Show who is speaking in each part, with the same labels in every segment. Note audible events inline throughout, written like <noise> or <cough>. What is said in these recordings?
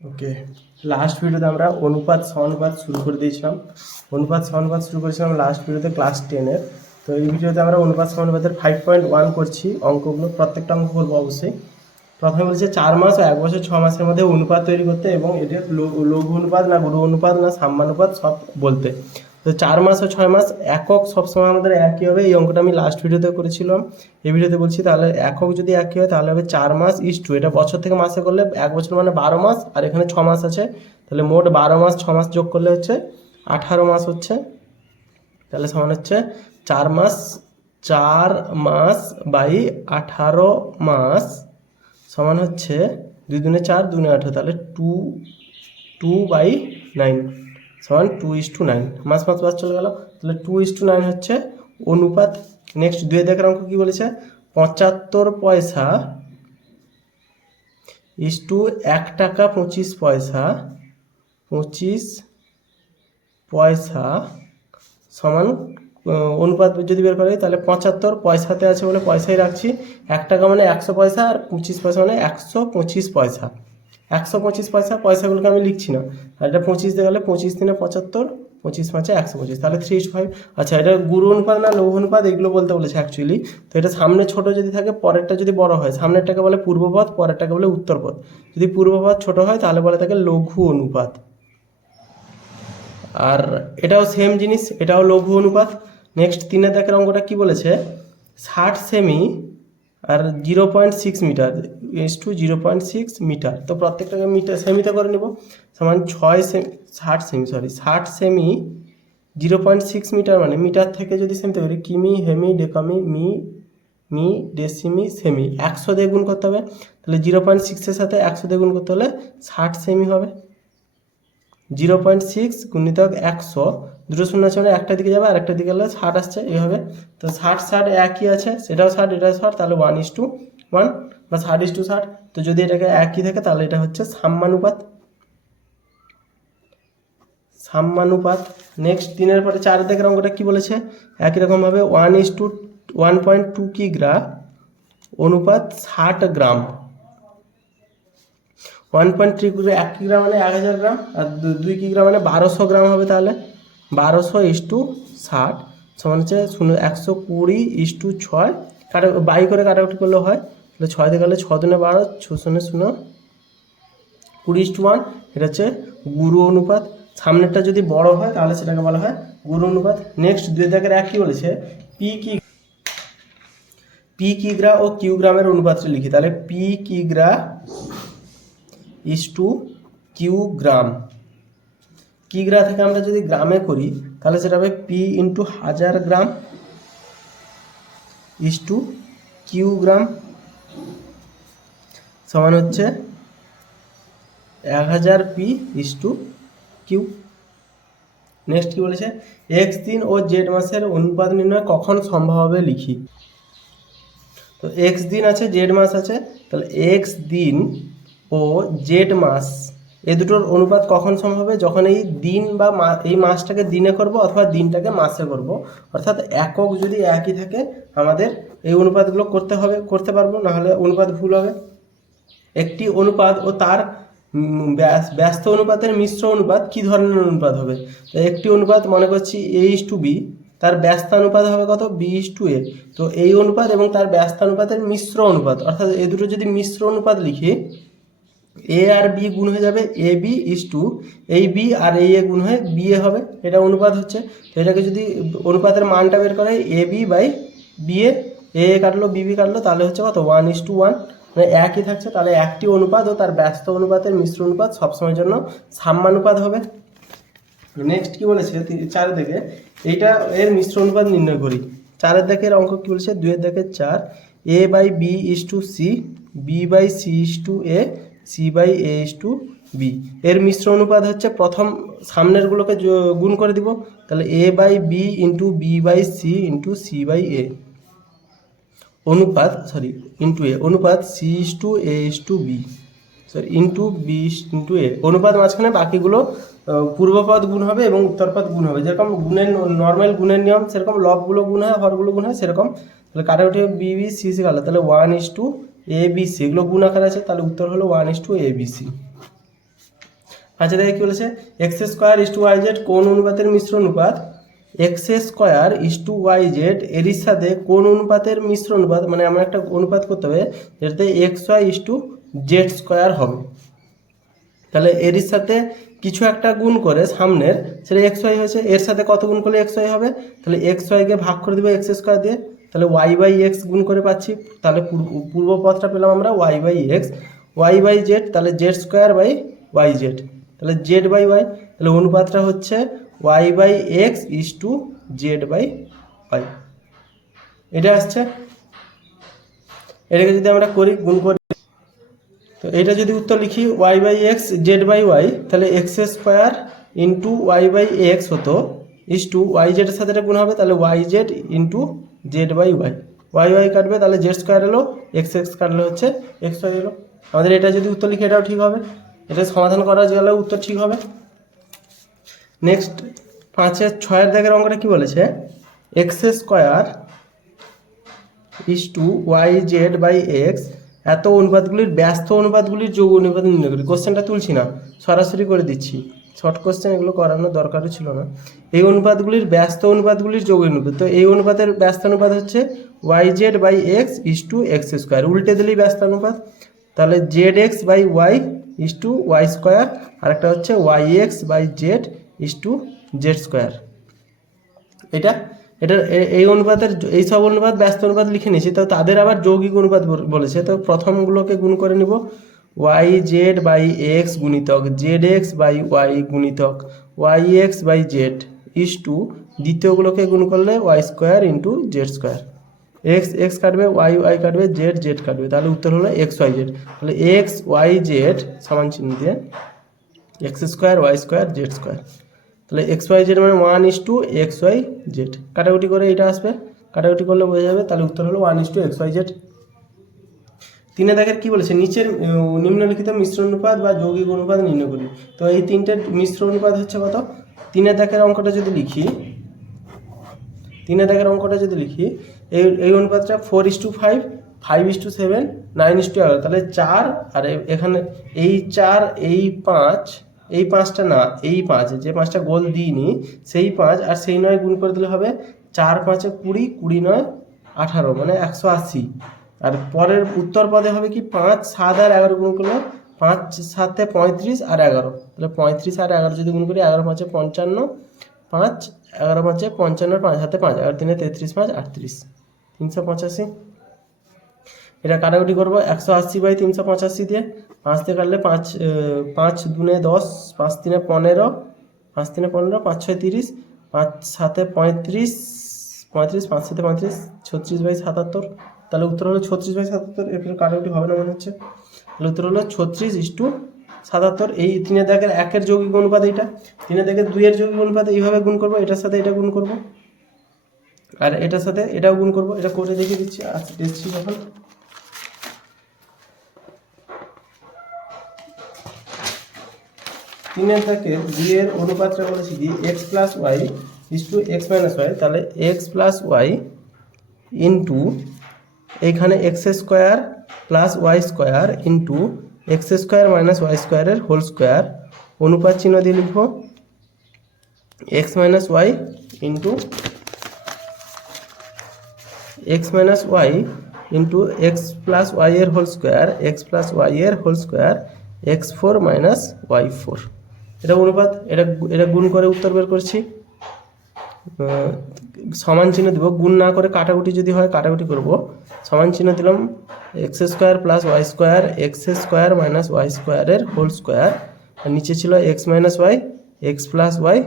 Speaker 1: Okay last ভিডিওতে আমরা অনুপাত, সমানুপাত শুরু করে দিয়েছিলাম। অনুপাত, সমানুপাত শুরু করেছিলাম লাস্ট ভিডিওতে ক্লাস টেনের তো এই ভিডিওতে আমরা অনুপাত, সমানুপাতের ফাইভ পয়েন্ট ওয়ান করছি। অঙ্কগুলো প্রত্যেকটা অঙ্ক করব অবশ্যই। প্রথমে বলছে চার মাস ও এক বছর, ছ মাসের মধ্যে অনুপাত তৈরি করতে এবং এটার লঘু অনুপাত না গুরু অনুপাত না সাম্যানুপাত সব বলতে। তো চার মাস ও ছয় মাস একক সবসময় আমাদের একই হবে। এই অঙ্কটা আমি লাস্ট ভিডিওতে করেছিলাম। এই ভিডিওতে বলছি তাহলে একক যদি একই হয়, তাহলে হবে চার মাস ইস টু এটা বছর থেকে মাসে করলে এক বছর মানে বারো মাস, আর এখানে ছ মাস আছে। তাহলে মোট বারো মাস, ছ মাস যোগ করলে হচ্ছে আঠারো মাস হচ্ছে। তাহলে সমান হচ্ছে চার মাস চার মাস বাই আঠারো মাস সমান হচ্ছে দুই দুনে চার, দুনে আঠারো। তাহলে টু টু বাই নাইন সমান টু ইস টু নাইন মাস মাস মাস চলে গেল। তাহলে টু ইস টু নাইন হচ্ছে অনুপাত। নেক্সট দুই দেখার অঙ্ক কী বলেছে? পঁচাত্তর পয়সা ইস টু এক টাকা পঁচিশ পয়সা পঁচিশ পয়সা সমান অনুপাত যদি বের করি, তাহলে পঁচাত্তর পয়সাতে আছে বলে পয়সাই রাখছি। এক টাকা মানে একশো পয়সা আর পঁচিশ পয়সা মানে একশো পঁচিশ পয়সা। একশো পঁচিশ পয়সা, পয়সাগুলোকে আমি লিখছি না। আর এটা পঁচিশ দিয়ে গেলে পঁচিশ দিনে পঁচাত্তর, পঁচিশ পাঁচে একশো পঁচিশ। তাহলে থ্রি ফাইভ আচ্ছা এটা গুরু অনুপাত না লৌহ অনুপাত এগুলো বলতে বলেছে অ্যাকচুয়ালি তো এটা সামনে ছোট যদি থাকে, পরেরটা যদি বড় হয়। সামনেরটাকে বলে পূর্বপথ, পরেরটাকে বলে উত্তরপথ। যদি পূর্বপথ ছোট হয়, তাহলে বলে থাকে লঘু অনুপাত আর এটাও সেম জিনিস, এটাও লঘু অনুপাত নেক্সট তিনের দাগের অঙ্কটা কি বলেছে? ষাট সেমি আর zero point six metre is to zero point six metre. তো প্রত্যেকটাকে মিটার সেমিতে করে নেব। সমান ছয় সেমি ষাট সেমি সরি ষাট সেমি জিরো পয়েন্ট সিক্স মিটার মানে মিটার থেকে যদি সেমিতে করি, কিমি, হেমি, ডেকামি, মি মি, ডেসিমি, সেমি। একশো দিয়ে গুণ করতে হবে। তাহলে জিরো পয়েন্ট সিক্সের সাথে একশো দিয়ে গুণ করতে হলে ষাট সেমি হবে। জিরো পয়েন্ট সিক্স গুণিতক একশো। দুটো শূন্য আছে মানে একটা দিকে যাবে আর একটা দিকে গেলে ষাট আসছে, এইভাবে। তো ষাট ষাট একই আছে, সেটাও ষাট, এটাও ষাট, তাহলে ওয়ান ইস টু ওয়ান বা ষাট ইস টু ষাট। তো যদি এটাকে একই থাকে তাহলে এটা হচ্ছে সাম্যানুপাত সাম্যানুপাত নেক্সট তিনের পরে চার দেখের অঙ্কটা কি বলেছে? একই রকমভাবে one is to one point two কি কিগ্রা অনুপাত ষাট গ্রাম। ওয়ান পয়েন্ট থ্রি এক কিগ্রা মানে এক হাজার গ্রাম, আর দুই কিগ্রা মানে বারোশো গ্রাম হবে তাহলে। বারোশো ইস টু ষাট সমান হচ্ছে শূন্য, একশো কুড়ি ইস টু ছয়। কাটা বাই করে কাটাকুটি করলে হয়। তাহলে ছয় দিয়ে গেলে ছ দিনে বারো, ছ শূন্য শূন্য কুড়ি ইস টু ওয়ান। এটা হচ্ছে গুরু অনুপাত। সামনেরটা যদি বড় হয়, তাহলে সেটাকে বলা হয় গুরু অনুপাত। নেক্সট দুই দাগের এক কি বলেছে? পি কি পি কিগ্রা ও কিউগ্রামের অনুপাতটা লিখি। তাহলে পি কিগ্রা ইস টু কিউ গ্রাম কিগ্রা থেকে আমরা যদি গ্রামে করি, তাহলে সেটা হবে পি ইন্টু হাজার গ্রাম ইস টু কিউ গ্রাম সমান হচ্ছে এক হাজার P is to Q next কি বলেছে? এক্স দিন ও জেড মাসের অনুপাত নির্ণয় কখন সম্ভব হবে লিখি। তো এক্স দিন আছে জেড মাস আছে, তাহলে এক্স দিন ও জেড মাস, এ দুটোর অনুপাত কখন সম্ভব হবে? যখন এই দিন বা এই মাসটাকে দিনে করব অথবা দিনটাকে মাসে করব। অর্থাৎ একক যদি একই থাকে, আমাদের এই অনুপাতগুলো করতে হবে, করতে পারব, নাহলে অনুপাত ভুল হবে। একটি অনুপাত ও তার ব্যস্ত অনুপাতের মিশ্র অনুপাত কি ধরনের অনুপাত হবে? তো একটি অনুপাত মনে করছি এ ইস টু বি, তার ব্যস্ত অনুপাত হবে কত? B is to A. তো এই অনুপাত এবং তার ব্যস্ত অনুপাতের মিশ্র অনুপাত, অর্থাৎ এ দুটো যদি মিশ্র অনুপাত লিখি এ আর বি গুণ হয়ে যাবে এ বি ইস টু এই বি আর এই এ গুণ হয়ে বি এ হবে, এটা অনুপাত হচ্ছে, তো এটাকে যদি অনুপাতের মানটা বের করে A B by B A A A কাটলো বি বি কাটলো, তাহলে হচ্ছে কত? ওয়ান ইস টু ওয়ান মানে একই থাকছে, তাহলে একটি অনুপাত ও তার ব্যস্ত অনুপাতের মিশ্র অনুপাত সবসময়ের জন্য সাম্যানুপাত হবে। নেক্সট কি বলেছে? চারের দিকে, এইটা এর মিশ্র অনুপাত নির্ণয় করি। চারের দিকের অঙ্ক কি বলেছে? দুইয়ের দিকে চার A by B is to C B by C is to A C by A is to B এর মিশ্র অনুপাত হচ্ছে প্রথম সামনেরগুলোকে গুণ করে দিব। তাহলে A by B into B by C into C by A অনুপাত সরি ইন্টু এ অনুপাত C is to A is to B sorry into B into A অনুপাত মাঝখানে বাকিগুলো পূর্বপদ গুণ হবে এবং উত্তরপদ গুণ হবে। যেরকম গুণের নর্মাল গুণের নিয়ম, সেরকম লবগুলো গুণ হয় হরগুলো গুণ হয়, সেরকম। তাহলে কাটাকুটি বি বি সি সি কালো তাহলে one is to A B C এগুলো গুণ আকার আছে, তাহলে উত্তর হলো one is to A B C আচ্ছা দেখে কি বলেছে? X square is to Y Z কোন অনুপাতের মিশ্র অনুপাত? X square is to Y Z এর সাথে কোন অনুপাতের মিশ্র অনুপাত? মানে আমরা একটা অনুপাত করতে হবে যেটাতে X Y is to Z square হবে। তাহলে এর সাথে কিছু একটা গুণ করে সামনের, সেটা এক্স ওয়াই হয়েছে, এর সাথে কত গুণ করলে এক্স ওয়াই হবে? তাহলে এক্স ওয়াইকে ভাগ করে দেবো এক্স স্কোয়ার দিয়ে। তাহলে ওয়াই বাই এক্স গুণ করে পাচ্ছি। তাহলে পূর্ব পথটা পেলাম আমরা Y by X Y by Z তাহলে Z square by Y Z তাহলে জেড বাই ওয়াই তাহলে অনুপাতটা হচ্ছে Y by X is to Z by Y এটা আসছে। এটাকে যদি আমরা করি, গুণ করি, তো এটা যদি উত্তর লিখি Y by X Z by Y তাহলে X square into Y by X হতো ইস টু ওয়াই জেডের সাথে গুণ হবে, তাহলে Y Z into Z by Y Y Y কাটবে, তাহলে জেড স্কোয়ার এলো এক্স এক্স কাটলে হচ্ছে এক্স ওয়াই এলো। আমাদের এটা যদি উত্তর লিখি এটাও ঠিক হবে। এটা সমাধান করা গেলে উত্তর ঠিক হবে। নেক্সট পাঁচের ছয়ের দাগের অঙ্কটা কি বলেছে? X square is to Y Z by X এত অনুপাতগুলির, ব্যস্ত অনুপাতগুলির যোগ অনুপাত নির্ণয় করি। কোশ্চেনটা তুলছি না, সরাসরি করে দিচ্ছি। শর্ট কোশ্চেন এগুলো করানোর দরকারও ছিল না। এই অনুপাতগুলির ব্যস্ত অনুপাতগুলির যোগ অনুপাত। তো এই অনুপাতের ব্যস্ত অনুপাত হচ্ছে Y Z by X is to X square উল্টে দিলেই ব্যস্ত অনুপাত। তাহলে Z X by Y is to Y square আর একটা হচ্ছে Y X by Z is to Z square এটা এটা এই অনুপাতের, এই সব অনুপাত ব্যস্ত অনুপাত লিখে নিয়েছি। তো তাদের আবার যৌগিক অনুপাত বলেছে। তো প্রথমগুলোকে গুণ করে নিব। ওয়াই জেড বাই এক্স গুণিতক জেড এক্স বাই ওয়াই গুণিতক Y X by Z is to দ্বিতীয়গুলোকে গুণ করলে Y square into Z square X X কাটবে ওয়াই ওয়াই কাটবে জেড জেড কাটবে। তাহলে উত্তর হলো এক্স ওয়াই জেড তাহলে এক্স ওয়াই জেড সমান চিহ্ন দিয়ে X square Y square Z square তাহলে এক্স ওয়াই জেড মানে one is to X Y Z কাটাকুটি করে এটা আসবে, কাটাকুটি করলে বোঝা যাবে, তাহলে উত্তর হলো one is to X Y Z তিনে দেখের কি বলেছে? নিচের নিম্নলিখিত মিশ্র অনুপাত বা যৌগিক অনুপাত নির্ণয় করি তো এই তিনটে মিশ্র অনুপাত হচ্ছে কত? তিনে দেখের অঙ্কটা যদি লিখি, তিনে দেখের অঙ্কটা যদি লিখি, এই এই অনুপাতটা four is to five five is to seven nine is to এগারো তাহলে চার, আর এখানে এই চার, এই পাঁচ, এই পাঁচটা না, এই পাঁচ, যে পাঁচটা গোল দিইনি, সেই পাঁচ, আর সেই নয় গুণ করে দিলে হবে চার পাঁচে কুড়ি কুড়ি নয় আঠারো মানে একশো আশি। আর পরের উত্তর পদে হবে কি পাঁচ, সাত আর এগারো গুণ করলে পাঁচ, সাতে পঁয়ত্রিশ আর এগারো। তাহলে পঁয়ত্রিশ আর এগারো যদি গুণ করি, এগারো পাঁচে পঞ্চান্ন, পাঁচ, এগারো পাঁচে পঞ্চান্ন, পাঁচ হাতে পাঁচ, এগারো তিনে তেত্রিশ, পাঁচ, আটত্রিশ। তিনশো পঁচাশি। এটা কাটাকুটি করব, একশো আশি বাই তিনশো পঁচাশি দিয়ে। পাঁচ দিয়ে কাটলে পাঁচ পাঁচ দুনে দশ, পাঁচ তিনে পনেরো, পাঁচ তিনে পনেরো, পাঁচ ছয় তিরিশ, পাঁচ সাতে পঁয়ত্রিশ পঁয়ত্রিশ, পাঁচ সাথে পঁয়ত্রিশ, ছত্রিশ বাই সাতাত্তর। তাহলে উত্তর হলো ছত্রিশ বাই সাতাত্তর এর কাটাকুটি হবে না মনে হচ্ছে। তাহলে উত্তর হলো ছত্রিশ ইস টু সাতাত্তর, এই তিনে দেখের একের যৌগিক অনুপাত এইটা তিনে দেখের দুইয়ের যৌগিক অনুপাত এইভাবে গুণ করব, এটার সাথে এটা গুণ করব। আর এটার সাথে এটাও গুণ করব, এটা করে দেখিয়ে দিচ্ছি, আজ এসছি যখন। তিনের থেকে দুইয়ের অনুপাতটা বলেছি কি? X plus Y is to X minus Y, তাহলে এক্স প্লাস ওয়াই ইন্টু এইখানে X square plus Y square into X square minus Y স্কোয়ারের হোল স্কোয়ার অনুপাত চিহ্ন দিয়ে লিখব। X minus Y into X minus Y into X plus Y এর whole square X plus Y এর whole square X four minus Y four এটা অনুপাত, এটা এটা গুণ করে উত্তর বের করছি। সমান চিহ্ন দিব, গুণ না করে কাটাকুটি যদি হয়, কাটাকুটি করব। সমান চিহ্ন দিলাম X square plus Y square X square minus Y স্কোয়ারের হোল স্কোয়ার আর নিচে ছিল X minus Y X plus Y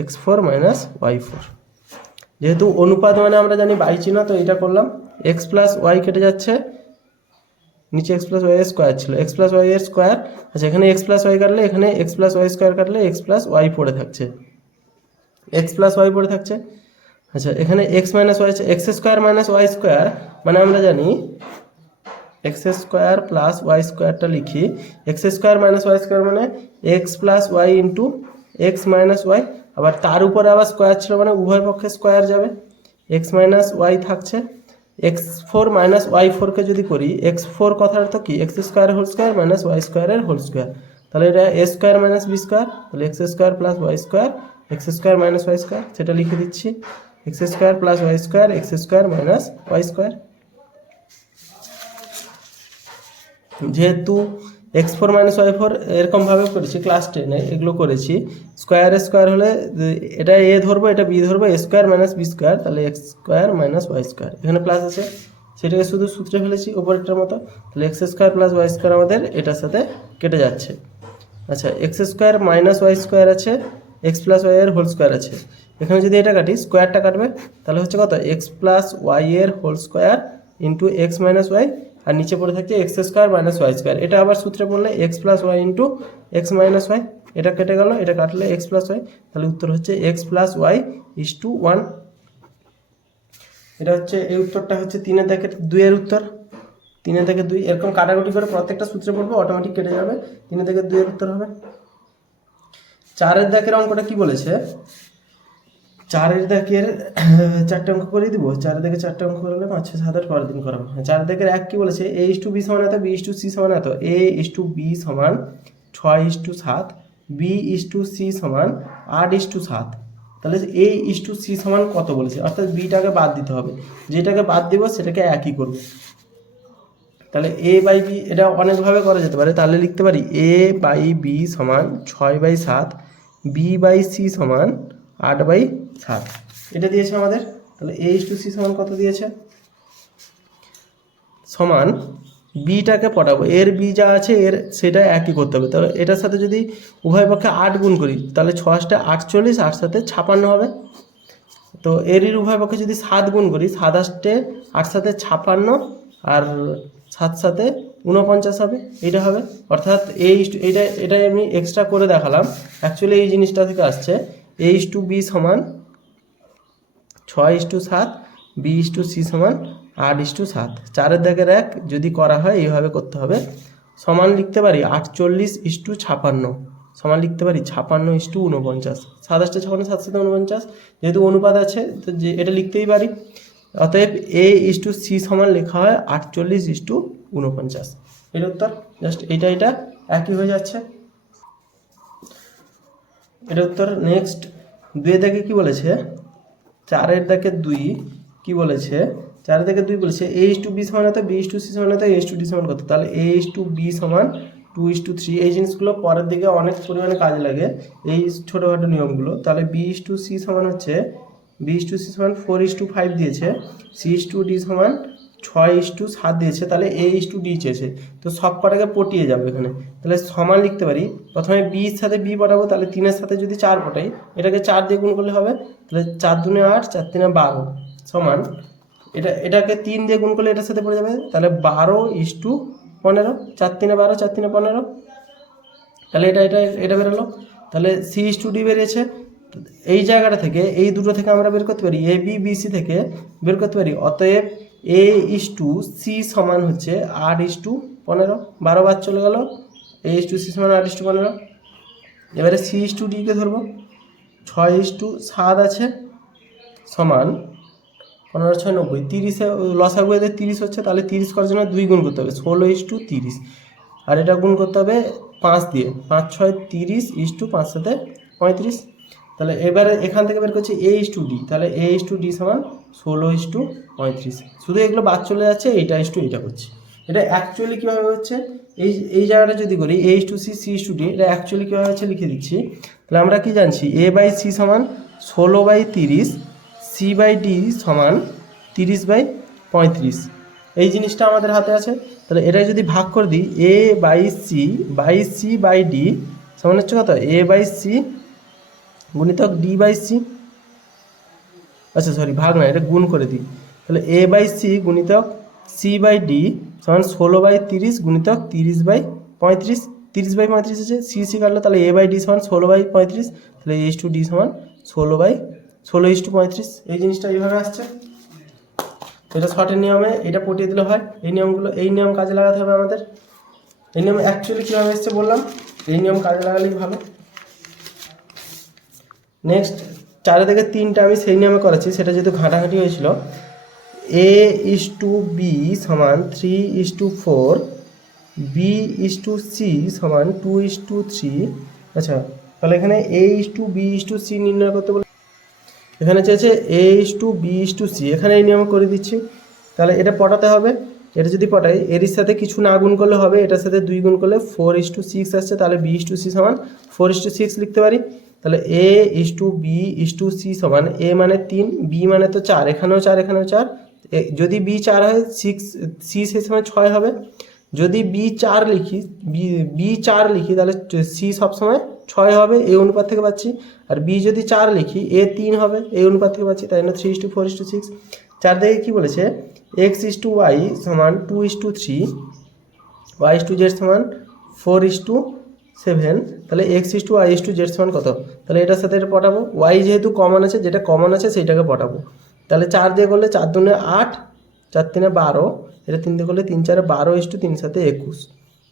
Speaker 1: X four minus Y four যেহেতু অনুপাত মানে আমরা জানি বাই চিহ্ন, তো এটা করলাম এক্স প্লাস ওয়াই কেটে যাচ্ছে, নিচে এক্স প্লাস ওয়াই স্কোয়ার ছিল এক্স প্লাস ওয়াই এর স্কোয়ার আচ্ছা এখানে এক্স প্লাস ওয়াই কাটলে, এখানে এক্স প্লাস ওয়াই স্কোয়ার কাটলে এক্স প্লাস ওয়াই পড়ে থাকছে। এক্স প্লাস ওয়াই পড়ে থাকছে। আচ্ছা এখানে X minus Y X square minus Y square মানে আমরা জানি এক্স স্কোয়ার প্লাস ওয়াই স্কোয়ারটা লিখি। X square minus Y square মানে X plus Y into X minus Y আবার তার উপরে আবার স্কোয়ার ছিল মানে উভয় পক্ষে স্কোয়ার যাবে। এক্স মাইনাস ওয়াই থাকছে। এক্স ফোর মাইনাস ওয়াই ফোরকে যদি করি এক্স ফোর কথার অর্থ কি? X square whole square minus Y স্কোয়ারের হোল স্কোয়ার তাহলে এটা A square minus B square তাহলে X square plus Y square X square minus Y square সেটা লিখে দিচ্ছি X square plus Y square X square minus Y square যেহেতু X four minus Y four এরকমভাবে করেছি class টেনে এগুলো করেছি স্কোয়ার স্কোয়ার হলে এটা এ ধরবো, এটা বি ধরবো A square minus B square তাহলে X square minus Y square এখানে প্লাস আছে, সেটাকে শুধু সূত্রে ফেলেছি ওপরটার মতো, তাহলে X square plus Y square আমাদের এটার সাথে কেটে যাচ্ছে। আচ্ছা X square minus Y square আছে X plus Y whole square আছে। এখানে যদি এটা কাটি স্কোয়ারটা কাটবে, তাহলে হচ্ছে কত? এক্স প্লাস ওয়াই এর whole square into X minus Y আর নিচে পড়ে থাকছে X square minus Y square এটা আবার সূত্রে পড়লে X plus Y into X minus Y এটা কেটে গেল, এটা কাটলে এক্স প্লাস ওয়াই তাহলে উত্তর হচ্ছে X plus Y is to one এটা হচ্ছে, এই উত্তরটা হচ্ছে তিনের থেকে দুইয়ের উত্তর। তিনে থেকে দুই, এরকম কাটাকুটি করে প্রত্যেকটা সূত্রে পড়বে অটোমেটিক কেটে যাবে। তিনে থেকে দুইয়ের উত্তর হবে। চারের দাগের অঙ্কটা কি বলেছে? চারের দাগের, <clears throat> চারটে অঙ্ক করে দিব। চারের দাগে চারটে অঙ্ক করলে পাঁচ, ছয়, সাত, আট, পরের দিন করাবো। চারের দাগের এক কি বলেছে? এ ইস টু বি সমান এত, বি ইস টু সি সমান এত। এ ইস টু বি সমান ছয় ইস টু সাত, বি ইস টু সি সমান আট ইস টু সাত। তাহলে এ ইস টু সি সমান কত বলেছে? অর্থাৎ বিটাকে বাদ দিতে হবে। যেটাকে বাদ দিব, সেটাকে একই করবে। তাহলে এ বাই বি এটা অনেকভাবে করা যেতে পারে। তাহলে লিখতে পারি এ বাই বি সমান ছয় বাই সাত বি বাই সি সমান আট বাই সাত। এটা দিয়েছে আমাদের। তাহলে এ ইস টু সি সমান কত দিয়েছে? সমান বিটাকে পটাবো। এর বি যা আছে, এর সেটা একই করতে হবে। তাহলে এটার সাথে যদি উভয় পক্ষে আট গুণ করি, তাহলে ছয়টা আটচল্লিশ, আট সাথে ছাপান্ন হবে। তো এরই উভয় পক্ষে যদি সাত গুণ করি সাত আটটে আট সাথে ছাপান্ন, আর সাত সাথে উনপঞ্চাশ হবে এটা হবে। অর্থাৎ এই এইটা এটাই আমি এক্সট্রা করে দেখালাম। অ্যাকচুয়ালি এই জিনিসটা থেকে আসছে এ ইস টু বি সমান ছয় ইস টু সাত বি ইস টু সি সমান আট ইস টু সাত। চারের দাগের এক যদি করা হয়, এইভাবে করতে হবে। সমান লিখতে পারি আটচল্লিশ ইস টু ছাপান্ন। সমান লিখতে পারি ছাপান্ন ইস টু উনপঞ্চাশ সাতাশটা ছাপান্ন সাত সাথে উনপঞ্চাশ যেহেতু অনুপাত আছে, তো যে, এটা লিখতেই পারি। অতএব এ ইস টু সি সমান লেখা হয় আটচল্লিশ ইস টু উনপঞ্চাশ এর উত্তর? জাস্ট এটা এটা একই হয়ে যাচ্ছে। এটা উত্তর নেক্সট দুই দাগে কি বলেছে? চারের দাগে দুই কি বলেছে? চারের দাগে দুই বলেছে এ ইস টু বি সমান হতো বি ইস টু সি সমান হতো এস টু ডি সমান কত? তাহলে এ ইস টু বি সমান টু ইস টু থ্রি এই জিনিসগুলো পরের দিকে অনেক পরিমাণে কাজে লাগে, এই ছোটোখাটো নিয়মগুলো। তাহলে বি ইস টু সি সমান হচ্ছে বি টু সি সমান ফোর ইস টু ফাইভ দিয়েছে সি ইস টু ডি সমান ছয় ইস টু সাত দিয়েছে, তাহলে এ ইস টু ডি চেয়েছে। তো সব কটাকে পটিয়ে যাবে এখানে। তাহলে সমান লিখতে পারি, প্রথমে বির সাথে বি পটাবো তাহলে তিনের সাথে যদি চার পটাই এটাকে চার দিয়ে গুণ করলে হবে, তাহলে চার দুনে আট, চার তিনে বারো, সমান। এটা, এটাকে তিন দিয়ে গুণ করলে এটার সাথে পড়ে যাবে, তাহলে বারো ইস টু পনেরো, চার তিনে বারো, চার তিনে পনেরো। তাহলে এটা এটা এটা বেরোলো। তাহলে সি ইস টু ডি বেরিয়েছে এই জায়গাটা থেকে, এই দুটো থেকে আমরা বের করতে পারি এ বি বি সি থেকে বের করতে পারি। অতএব এ ইস টু সি সমান হচ্ছে আট ইস টু পনেরো। বারো বার চলে গেল। এ ইস টু সি সমান আট ইস টু পনেরো। এবারে সি ইস টু ডিকে ধরবো। ছয় ইস টু সাত আছে সমান পনেরো, ছয়, নব্বই। তিরিশে লসাগু এদের তিরিশ হচ্ছে, তাহলে তিরিশ করার জন্য দুই গুণ করতে হবে। ষোলো ইস টু তিরিশ। আর এটা গুণ করতে হবে পাঁচ দিয়ে। পাঁচ, ছয়, তিরিশ ইস টু পাঁচ সাথে পঁয়ত্রিশ। তাহলে এবারে এখান থেকে বের করছি এ ইস টু ডি তাহলে এ ইস টু ডি সমান ষোলো ইস টু পঁয়ত্রিশ। শুধু এগুলো বাদ চলে যাচ্ছে, এইটা ইস টু এইটা করছি। এটা অ্যাকচুয়ালি কীভাবে হচ্ছে? এই এই জায়গাটা যদি করি A is to C C is to D এটা অ্যাকচুয়ালি কীভাবে হচ্ছে লিখে দিচ্ছি? তাহলে আমরা কি জানছি? এ বাই সি সমান ষোলো বাই তিরিশ সি বাই ডি সমান তিরিশ বাই পঁয়ত্রিশ। এই জিনিসটা আমাদের হাতে আছে। তাহলে এটা যদি ভাগ করে দিই A by C by C by D সমান হচ্ছে কত? এ বাই সি গুণিতক ডি বাই সি আচ্ছা সরি ভাগ না এটা গুণ করে দিই। তাহলে এ বাই সি গুণিতক সি বাই ডি সমান ষোলো বাই তিরিশ গুণিতক তিরিশ বাই পঁয়ত্রিশ। তিরিশ বাই পঁয়ত্রিশ আছে সি সি কাটলো তাহলে এ বাই ডি সমান ষোলো বাই পঁয়ত্রিশ। তাহলে এইচ টু ডি সমান ষোলো বাই ষোলো ইস টু পঁয়ত্রিশ। এই জিনিসটা এইভাবে আসছে। এটা শর্টের নিয়মে এটা পটিয়ে দিলে হয়। এই নিয়মগুলো, এই নিয়ম কাজে লাগাতে হবে আমাদের। এই নিয়ম অ্যাকচুয়ালি কীভাবে এসছে বললাম? এই নিয়ম কাজে লাগালেই ভালো। নেক্সট চারে থেকে তিনটা আমি সেই নিয়মে করেছি সেটা যেহেতু ঘাঁটাঘাঁটি হয়েছিল এ ইস টু বি সমান three is to four B is to C সমান টু ইস টু থ্রি আচ্ছা তাহলে এখানে A is to B is to C নির্ণয় করতে বলে এখানে চেয়েছে A is to B is to C এখানে এই নিয়ম করে দিচ্ছি তাহলে এটা পটাতে হবে এটা যদি পটাই এর সাথে কিছু না গুণ করলে হবে এটার সাথে দুই গুণ করলে ফোর ইস টু সিক্স আসছে তাহলে বি ইস টু সি সমান ফোর ইস টু সিক্স লিখতে পারি তাহলে A is to B is to C সমান এ মানে তিন বি মানে তো চার এখানেও চার এখানেও চার এ- যদি বি চার হয় সিক্স সি সে সময় ছয় হবে যদি বি চার লিখি বি বি চার লিখি তাহলে সি সবসময় ছয় হবে এই অনুপাত থেকে পাচ্ছি আর বি যদি চার লিখি এ তিন হবে এই অনুপাত থেকে পাচ্ছি তাই জন্য three is to four is to six চার দিকে কী বলেছে এক্স ইস টু ওয়াই সমান two is to three y is to z সমান ফোর ইস টু সেভেন তাহলে x is to y is to z সমান কত তাহলে এটার সাথে এটা পটাবো। ওয়াই যেহেতু কমন আছে, যেটা কমন আছে সেইটাকে পটাবো। তাহলে চার দিয়ে করলে চার দুনে আট, চার তিনে বারো, এটা তিন দিয়ে করলে তিন চারে বারো ইস টু তিন সাথে একুশ।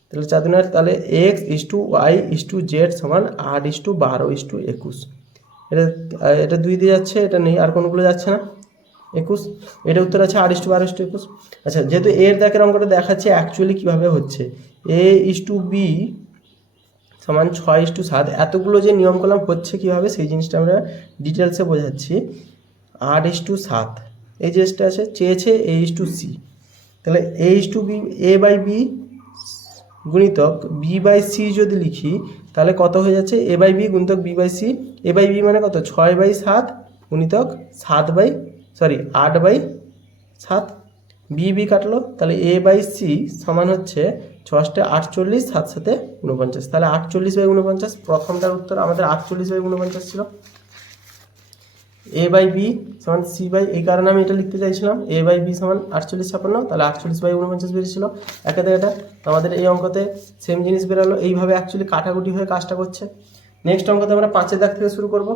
Speaker 1: তাহলে চার দুনে আট, তাহলে x is to y is to z সমান আট ইস টু বারো ইস টু একুশ। এটা এটা দুই দিয়ে যাচ্ছে, এটা নেই, আর কোনগুলো যাচ্ছে না? একুশ। এটা উত্তর আছে আট ইস্টু বারো ইস্টু একুশ। আচ্ছা যেহেতু এর দাগের অঙ্কটা দেখাচ্ছে অ্যাকচুয়ালি কীভাবে হচ্ছে? এ ইস টু বি সমান ছয় ইস টু সাত। এতগুলো যে নিয়ম করলাম হচ্ছে কীভাবে, সেই জিনিসটা আমরা ডিটেলসে বোঝাচ্ছি। আট ইস টু সাত। এই জিনিসটা আছে, চেয়েছে এ ইস টু সি। তাহলে a is to b, a by b গুণিতক বি বাই সি যদি লিখি, তাহলে কত হয়ে যাচ্ছে? এ বাই বি গুণিতক b by c. A by b মানে কত? ছয় বাই সাত গুণিতক সাত বাই সরি আট বাই সাত। বি বি কাটলো, তাহলে এ বাই সি সমান হচ্ছে ছষ্টে আটচল্লিশ সাত সাথে উনপঞ্চাশ তাহলে আটচল্লিশ বাই উনপঞ্চাশ প্রথমটার উত্তর আমাদের আটচল্লিশ বাই উনপঞ্চাশ ছিল। এ বাই বি সমান সি বাই, এই কারণে আমি এটা লিখতে চাইছিলাম। এ বাই বি সমান আটচল্লিশ ছাপান্ন, তাহলে আটচল্লিশ বাই উনপঞ্চাশ বেরিয়েছিল। একাতে এটা আমাদের এই অঙ্কতে সেম জিনিস বেরোলো। এইভাবে অ্যাকচুয়ালি কাটাকুটি হয়ে কাজটা করছে। নেক্সট অঙ্কতে আমরা পাঁচের দাগ থেকে শুরু করব।